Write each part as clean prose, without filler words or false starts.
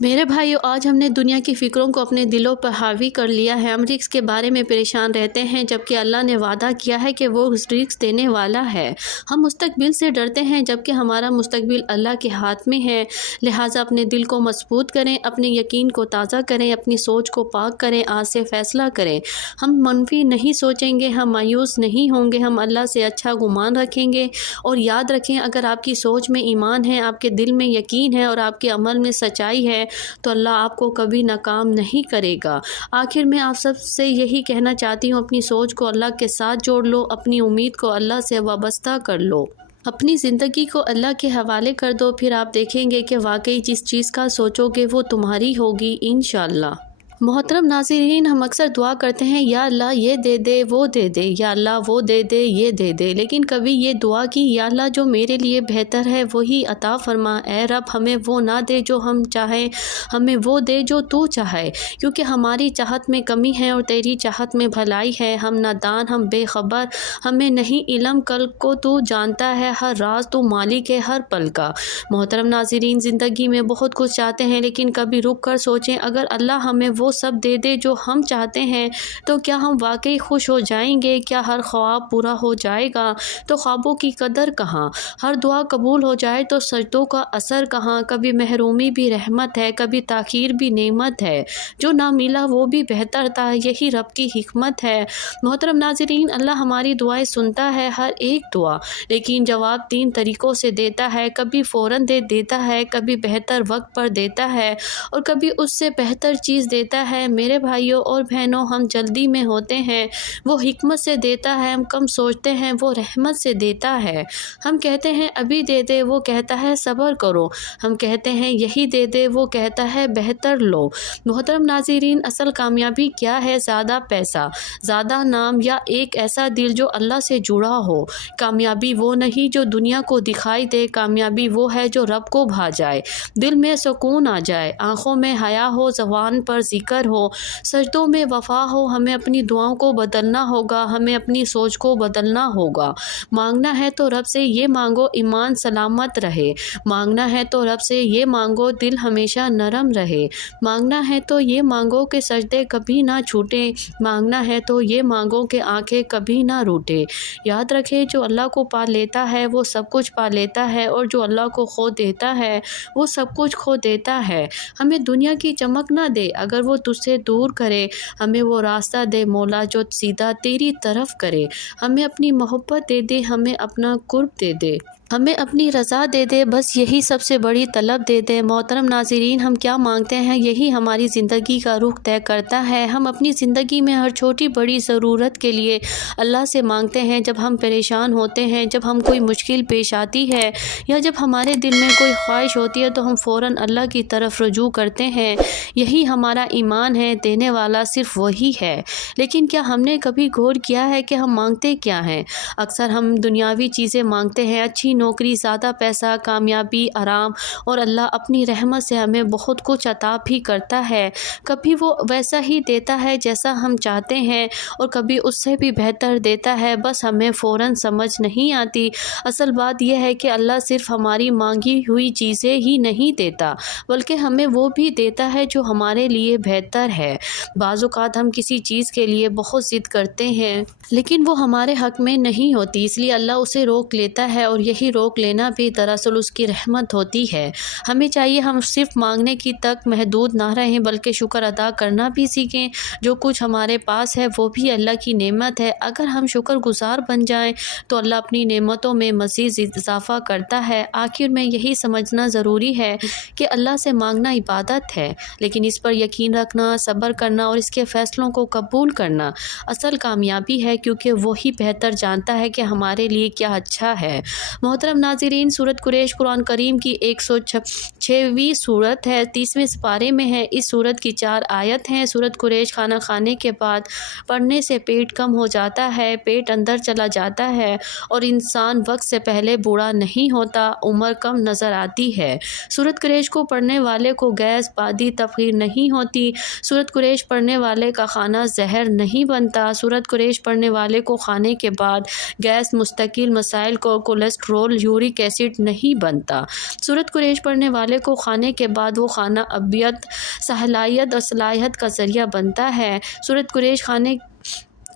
میرے بھائیو، آج ہم نے دنیا کی فکروں کو اپنے دلوں پر حاوی کر لیا ہے۔ ہم رزق کے بارے میں پریشان رہتے ہیں جبکہ اللہ نے وعدہ کیا ہے کہ وہ رزق دینے والا ہے۔ ہم مستقبل سے ڈرتے ہیں جبکہ ہمارا مستقبل اللہ کے ہاتھ میں ہے۔ لہٰذا اپنے دل کو مضبوط کریں، اپنے یقین کو تازہ کریں، اپنی سوچ کو پاک کریں، آج سے فیصلہ کریں۔ ہم منفی نہیں سوچیں گے، ہم مایوس نہیں ہوں گے، ہم اللہ سے اچھا گمان رکھیں گے۔ اور یاد رکھیں، اگر آپ کی سوچ میں ایمان ہے، آپ کے دل میں یقین ہے اور آپ کے عمل میں سچائی ہے تو اللہ آپ کو کبھی ناکام نہیں کرے گا۔ آخر میں آپ سب سے یہی کہنا چاہتی ہوں، اپنی سوچ کو اللہ کے ساتھ جوڑ لو، اپنی امید کو اللہ سے وابستہ کر لو، اپنی زندگی کو اللہ کے حوالے کر دو، پھر آپ دیکھیں گے کہ واقعی جس چیز کا سوچو گے وہ تمہاری ہوگی انشاءاللہ۔ محترم ناظرین، ہم اکثر دعا کرتے ہیں یا اللہ یہ دے دے وہ دے دے، یا اللہ وہ دے دے یہ دے دے، لیکن کبھی یہ دعا کی یا اللہ جو میرے لیے بہتر ہے وہی عطا فرما۔ اے رب، ہمیں وہ نہ دے جو ہم چاہیں، ہمیں وہ دے جو تو چاہے، کیونکہ ہماری چاہت میں کمی ہے اور تیری چاہت میں بھلائی ہے۔ ہم نادان، ہم بے خبر، ہمیں نہیں علم، کل کو تو جانتا ہے، ہر راز تو مالک ہے ہر پل کا۔ محترم ناظرین، زندگی میں بہت کچھ چاہتے ہیں لیکن کبھی رک کر سوچیں، اگر اللہ ہمیں وہ سب دے دے جو ہم چاہتے ہیں تو کیا ہم واقعی خوش ہو جائیں گے؟ کیا ہر خواب پورا ہو جائے گا تو خوابوں کی قدر کہاں؟ ہر دعا قبول ہو جائے تو سجدوں کا اثر کہاں؟ کبھی محرومی بھی رحمت ہے، کبھی تاخیر بھی نعمت ہے، جو نہ ملا وہ بھی بہتر تھا، یہی رب کی حکمت ہے۔ محترم ناظرین، اللہ ہماری دعائیں سنتا ہے، ہر ایک دعا، لیکن جواب 3 طریقوں سے دیتا ہے۔ کبھی فوراً دے دیتا ہے، کبھی بہتر وقت پر دیتا ہے اور کبھی اس سے بہتر چیز دیتا ہے۔ میرے بھائیوں اور بہنوں، ہم جلدی میں ہوتے ہیں، وہ حکمت سے دیتا ہے، ہم کم سوچتے ہیں، وہ رحمت سے دیتا ہے۔ ہم کہتے ہیں ابھی دے دے، وہ کہتا ہے صبر کرو۔ ہم کہتے ہیں یہی دے دے، وہ کہتا ہے بہتر لو۔ محترم ناظرین، اصل کامیابی کیا ہے؟ زیادہ پیسہ، زیادہ نام یا ایک ایسا دل جو اللہ سے جڑا ہو؟ کامیابی وہ نہیں جو دنیا کو دکھائی دے، کامیابی وہ ہے جو رب کو بھا جائے، دل میں سکون آ جائے، آنکھوں میں حیا ہو، زبان پر ذکر ہو، سجدوں میں وفا ہو۔ ہمیں اپنی دعاؤں کو بدلنا ہوگا، ہمیں اپنی سوچ کو بدلنا ہوگا۔ مانگنا ہے تو رب سے یہ مانگو ایمان سلامت رہے، مانگنا ہے تو رب سے یہ مانگو دل ہمیشہ نرم رہے، مانگنا ہے تو یہ مانگو کہ سجدے کبھی نہ چھوٹیں، مانگنا ہے تو یہ مانگو کہ آنکھیں کبھی نہ روٹیں۔ یاد رکھے، جو اللہ کو پا لیتا ہے وہ سب کچھ پا لیتا ہے، اور جو اللہ کو کھو دیتا ہے وہ سب کچھ کھو دیتا ہے۔ ہمیں دنیا کی چمک نہ دے اگر وہ تجھ سے دور کرے، ہمیں وہ راستہ دے مولا جو سیدھا تیری طرف کرے، ہمیں اپنی محبت دے دے، ہمیں اپنا قرب دے دے، ہمیں اپنی رضا دے دے، بس یہی سب سے بڑی طلب دے دے۔ محترم ناظرین، ہم کیا مانگتے ہیں یہی ہماری زندگی کا رخ طے کرتا ہے۔ ہم اپنی زندگی میں ہر چھوٹی بڑی ضرورت کے لیے اللہ سے مانگتے ہیں۔ جب ہم پریشان ہوتے ہیں، جب ہم کوئی مشکل پیش آتی ہے یا جب ہمارے دل میں کوئی خواہش ہوتی ہے تو ہم فوراً اللہ کی طرف رجوع کرتے ہیں۔ یہی ہمارا ایمان ہے، دینے والا صرف وہی ہے۔ لیکن کیا ہم نے کبھی غور کیا ہے کہ ہم مانگتے کیا ہیں؟ اکثر ہم دنیاوی چیزیں مانگتے ہیں، اچھی نوکری، زیادہ پیسہ، کامیابی، آرام، اور اللہ اپنی رحمت سے ہمیں بہت کچھ عطا بھی کرتا ہے۔ کبھی وہ ویسا ہی دیتا ہے جیسا ہم چاہتے ہیں اور کبھی اس سے بھی بہتر دیتا ہے، بس ہمیں فوراً سمجھ نہیں آتی۔ اصل بات یہ ہے کہ اللہ صرف ہماری مانگی ہوئی چیزیں ہی نہیں دیتا بلکہ ہمیں وہ بھی دیتا ہے جو ہمارے لیے بہتر ہے۔ بعض اوقات ہم کسی چیز کے لیے بہت ضد کرتے ہیں لیکن وہ ہمارے حق میں نہیں ہوتی، اس لیے اللہ اسے روک لیتا ہے، اور یہی روک لینا بھی دراصل اس کی رحمت ہوتی ہے۔ ہمیں چاہیے ہم صرف مانگنے کی تک محدود نہ رہیں بلکہ شکر ادا کرنا بھی سیکھیں۔ جو کچھ ہمارے پاس ہے وہ بھی اللہ کی نعمت ہے، اگر ہم شکر گزار بن جائیں تو اللہ اپنی نعمتوں میں مزید اضافہ کرتا ہے۔ آخر میں یہی سمجھنا ضروری ہے کہ اللہ سے مانگنا عبادت ہے، لیکن اس پر یقین رکھنا، صبر کرنا اور اس کے فیصلوں کو قبول کرنا اصل کامیابی ہے، کیونکہ وہی بہتر جانتا ہے کہ ہمارے لیے کیا اچھا ہے۔ محترم ناظرین، سورۃ قریش قرآن کریم کی 106ویں سورت ہے، 30ویں سپارے میں ہے۔ اس سورت کی 4 آیت ہیں۔ سورۃ قریش کھانا کھانے کے بعد پڑھنے سے پیٹ کم ہو جاتا ہے، پیٹ اندر چلا جاتا ہے اور انسان وقت سے پہلے بوڑھا نہیں ہوتا، عمر کم نظر آتی ہے۔ سورۃ قریش کو پڑھنے والے کو گیس، بادی، تفخیر نہیں ہوتی۔ سورۃ قریش پڑھنے والے کا کھانا زہر نہیں بنتا۔ سورۃ قریش پڑھنے والے کو کھانے کے بعد گیس، مستقل مسائل کو کولیسٹرول اور یورک ایسڈ نہیں بنتا۔ سورۃ قریش پڑھنے والے کو کھانے کے بعد وہ کھانا ابیت، صلاحیت اور صلاحیت کا ذریعہ بنتا ہے۔ سورۃ قریش کھانے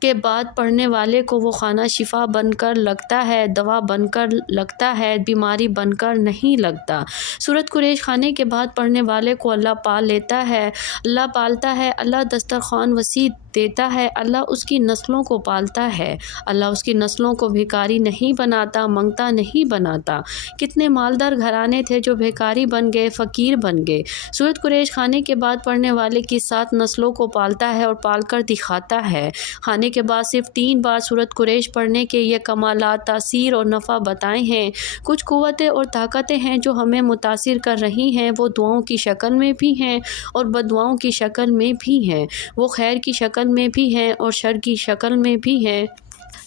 کے بعد پڑھنے والے کو وہ کھانا شفا بن کر لگتا ہے، دوا بن کر لگتا ہے، بیماری بن کر نہیں لگتا۔ سورۃ قریش کھانے کے بعد پڑھنے والے کو اللہ پال لیتا ہے، اللہ پالتا ہے، اللہ دسترخوان وسیع دیتا ہے، اللہ اس کی نسلوں کو پالتا ہے، اللہ اس کی نسلوں کو بھکاری نہیں بناتا، منگتا نہیں بناتا۔ کتنے مالدار گھرانے تھے جو بھکاری بن گئے، فقیر بن گئے۔ سورۃ قریش کھانے کے بعد پڑھنے والے کی 7 نسلوں کو پالتا ہے اور پال کر دکھاتا ہے۔ کھانے کے بعد صرف 3 بار سورۃ قریش پڑھنے کے یہ کمالات، تاثیر اور نفع بتائے ہیں۔ کچھ قوتیں اور طاقتیں ہیں جو ہمیں متاثر کر رہی ہیں، وہ دعاؤں کی شکل میں بھی ہیں اور بددعاؤں کی شکل میں بھی ہیں، وہ خیر کی شکل میں بھی ہیں اور شر کی شکل میں بھی ہیں۔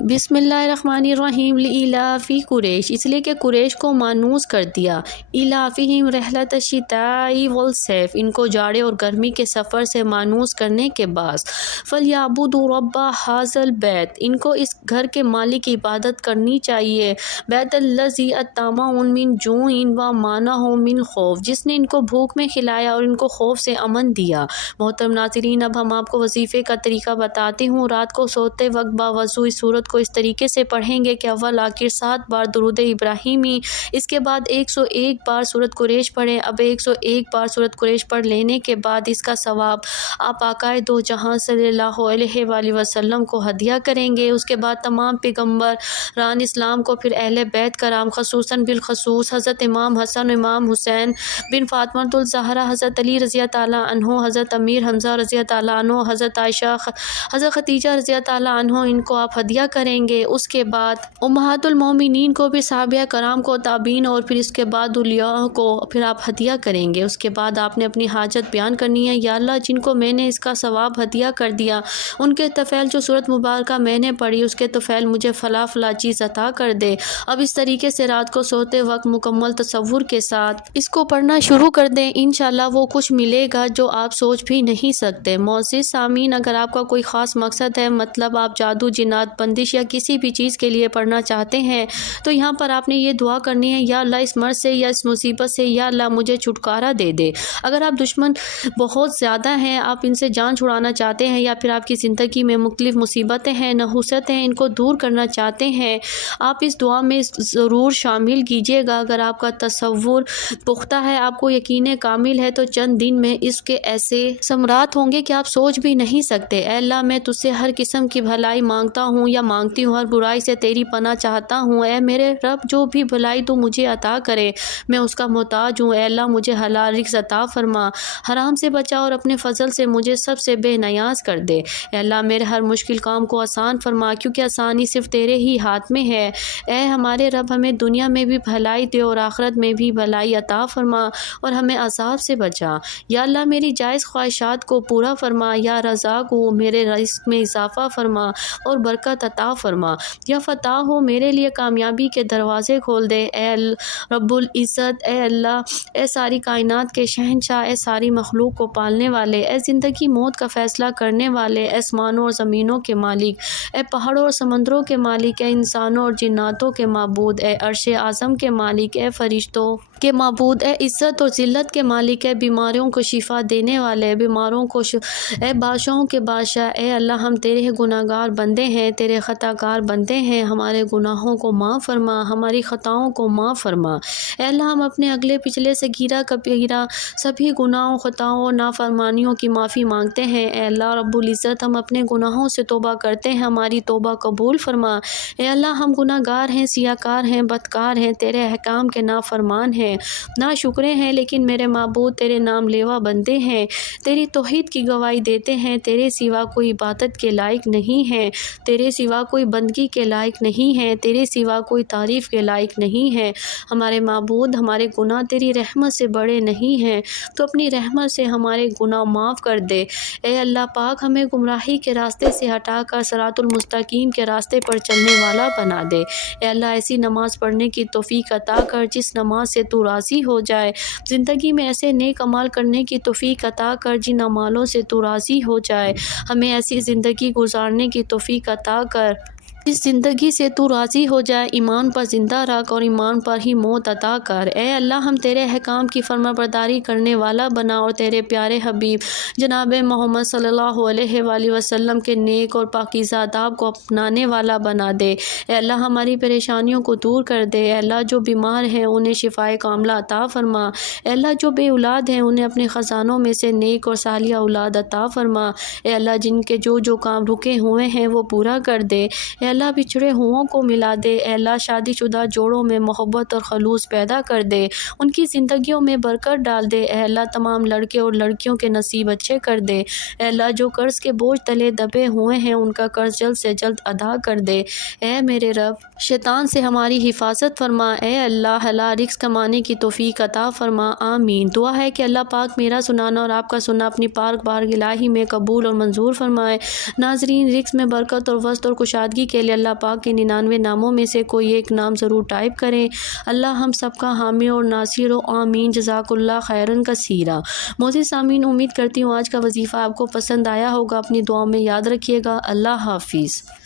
بسم اللہ الرحمن الرحیم۔ لإلاف قریش، اس لیے کہ قریش کو مانوس کر دیا۔ إلافہم رحلۃ الشتاء والصیف، ان کو جاڑے اور گرمی کے سفر سے مانوس کرنے کے بعد فلیعبدوا رب ھذا البیت، ان کو اس گھر کے مالک کی عبادت کرنی چاہیے۔ بیت الذی اطعمہم من جوع وآمنہم من خوف، جس نے ان کو بھوک میں کھلایا اور ان کو خوف سے امن دیا۔ محترم ناظرین، اب ہم آپ کو وظیفے کا طریقہ بتاتے ہوں۔ رات کو سوتے وقت باوضو اس سورت کو اس طریقے سے پڑھیں گے کہ اول آخر 7 بار درود ابراہیمی، اس کے بعد 101 بار سورۃ قریش پڑھیں۔ اب 101 بار سورۃ قریش پڑھ لینے کے بعد اس کا ثواب آپ آقا دو جہاں صلی اللہ علیہ وآلہ وسلم کو ہدیہ کریں گے۔ اس کے بعد تمام پیغمبران اسلام کو، پھر اہل بیت کرام خصوصاً بالخصوص حضرت امام حسن، امام حسین بن فاطمہ الزہرا، حضرت علی رضی اللہ عنہ، حضرت امیر حمزہ رضی اللہ عنہ، حضرت عائشہ، حضرت ختیجہ رضی اللہ عنہ، ان کو آپ ہدیہ کریں گے۔ اس کے بعد امہات المومنین کو بھی، صحابہ کرام کو، تابعین، اور پھر اس کے بعد اولیاء کو پھر آپ ہدیہ کریں گے۔ اس کے بعد آپ نے اپنی حاجت بیان کرنی ہے۔ یا اللہ، جن کو میں نے اس کا ثواب ہدیہ کر دیا، ان کے طفیل جو سورۃ مبارکہ میں نے پڑھی، اس کے طفیل مجھے فلاں فلاں چیز عطا کر دے۔ اب اس طریقے سے رات کو سوتے وقت مکمل تصور کے ساتھ اس کو پڑھنا شروع کر دیں، انشاءاللہ وہ کچھ ملے گا جو آپ سوچ بھی نہیں سکتے۔ معزز سامعین، اگر آپ کا کوئی خاص مقصد ہے، مطلب آپ جادو، جنات، بندش یا کسی بھی چیز کے لیے پڑھنا چاہتے ہیں، تو یہاں پر آپ نے یہ دعا کرنی ہے، یا اللہ اس مرض سے یا اس مصیبت سے یا اللہ مجھے چھٹکارا دے دے۔ اگر آپ دشمن بہت زیادہ ہیں، آپ ان سے جان چھڑانا چاہتے ہیں، یا پھر آپ کی زندگی میں مختلف مصیبتیں ہیں، نحوست ہیں، ان کو دور کرنا چاہتے ہیں، آپ اس دعا میں ضرور شامل کیجیے گا۔ اگر آپ کا تصور پختہ ہے، آپ کو یقین کامل ہے، تو چند دن میں اس کے ایسے ثمرات ہوں گے کہ آپ سوچ بھی نہیں سکتے۔ اے اللہ، میں تجھ سے ہر قسم کی بھلائی مانگتا ہوں یا مانگتی ہوں، ہر برائی سے تیری پناہ چاہتا ہوں۔ اے میرے رب، جو بھی بھلائی تو مجھے عطا کرے، میں اس کا محتاج ہوں۔ اے اللہ، مجھے حلال رزق عطا فرما، حرام سے بچا اور اپنے فضل سے مجھے سب سے بے نیاز کر دے۔ اے اللہ، میرے ہر مشکل کام کو آسان فرما، کیونکہ آسانی صرف تیرے ہی ہاتھ میں ہے۔ اے ہمارے رب، ہمیں دنیا میں بھی بھلائی دے اور آخرت میں بھی بھلائی عطا فرما اور ہمیں عذاب سے بچا۔ یا اللہ، میری جائز خواہشات کو پورا فرما، یا رزاق ہو میرے رزق میں اضافہ فرما اور برکت عطا فرما، یا فتح ہو میرے لیے کامیابی کے دروازے کھول دے۔ اے رب العزت، اے اللہ، اے ساری کائنات کے شہنشاہ، اے ساری مخلوق کو پالنے والے، اے زندگی موت کا فیصلہ کرنے والے، اے آسمانوں اور زمینوں کے مالک، اے پہاڑوں اور سمندروں کے مالک، اے انسانوں اور جناتوں کے معبود، اے عرش اعظم کے مالک، اے فرشتوں کے معبود، اے عزت اور ذلت کے مالک، اے بیماریوں کو شفا دینے والے، بیماروں کو اے بادشاہوں کے بادشاہ۔ اے اللہ، ہم تیرے گناہ گار بندے ہیں، تیرے خطا کار بندے ہیں، ہمارے گناہوں کو معاف فرما، ہماری خطاؤں کو معاف فرما۔ اے اللہ، ہم اپنے اگلے پچھلے صغیرہ کبیرہ سبھی گناہوں، خطاؤں اور نافرمانیوں کی معافی مانگتے ہیں۔ اے اللہ رب العزت، ہم اپنے گناہوں سے توبہ کرتے ہیں، ہماری توبہ قبول فرما۔ اے اللہ، ہم گناہ گار ہیں، سیاکار ہیں، بدکار ہیں، تیرے احکام کے نافرمان ہیں، ناشکرے ہیں، لیکن میرے معبود تیرے نام لیوا بندے ہیں، تیری توحید کی گواہی دیتے ہیں، تیرے سوا کوئی عبادت کے لائق نہیں ہے، تیرے سوا کوئی بندگی کے لائق نہیں ہے، تیرے سوا کوئی تعریف کے لائق نہیں ہے۔ ہمارے معبود، ہمارے گناہ تیری رحمت سے بڑے نہیں ہیں، تو اپنی رحمت سے ہمارے گناہ معاف کر دے۔ اے اللہ پاک، ہمیں گمراہی کے راستے سے ہٹا کر صراط المستقیم کے راستے پر چلنے والا بنا دے۔ اے اللہ، ایسی نماز پڑھنے کی توفیق عطا کر جس نماز سے تو راضی ہو جائے، زندگی میں ایسے نیک عمال کرنے کی توفیق عطا کر جن اعمالوں سے تو راضی ہو جائے، ہمیں ایسی زندگی گزارنے کی توفیق عطا کر اس زندگی سے تو راضی ہو جائے، ایمان پر زندہ رکھ اور ایمان پر ہی موت عطا کر۔ اے اللہ ہم تیرے احکام کی فرما برداری کرنے والا بنا اور تیرے پیارے حبیب جناب محمد صلی اللہ علیہ وآلہ وسلم کے نیک اور پاکیزہ آداب کو اپنانے والا بنا دے۔ اے اللہ ہماری پریشانیوں کو دور کر دے۔ اے اللہ جو بیمار ہیں انہیں شفائے کاملہ عطا فرما۔ اے اللہ جو بے اولاد ہیں انہیں اپنے خزانوں میں سے نیک اور صالحہ اولاد عطا فرما۔ اے اللہ جن کے جو کام رکے ہوئے ہیں وہ پورا کر دے۔ اے اللہ بچھڑے ہوں کو ملا دے۔ اے اللہ شادی شدہ جوڑوں میں محبت اور خلوص پیدا کر دے، ان کی زندگیوں میں برکت ڈال دے۔ اے اللہ تمام لڑکے اور لڑکیوں کے نصیب اچھے کر دے۔ اے اللہ جو قرض کے بوجھ تلے دبے ہوئے ہیں ان کا قرض جلد سے جلد ادا کر دے۔ اے میرے رب شیطان سے ہماری حفاظت فرما۔ اے اللہ حلال رزق کمانے کی توفیق عطا فرما، آمین۔ دعا ہے کہ اللہ پاک میرا سنانا اور آپ کا سننا اپنی پاک بارگاہ الہی میں قبول اور منظور فرمائے۔ ناظرین رزق میں برکت اور وسط اور کشادگی کے لیے اللہ پاک کے 99 ناموں میں سے کوئی ایک نام ضرور ٹائپ کریں۔ اللہ ہم سب کا حامی اور ناصر ہو، آمین۔ جزاک اللہ خیرن کثیرا۔ معزز سامعین امید کرتی ہوں آج کا وظیفہ آپ کو پسند آیا ہوگا، اپنی دعاؤں میں یاد رکھیے گا۔ اللہ حافظ۔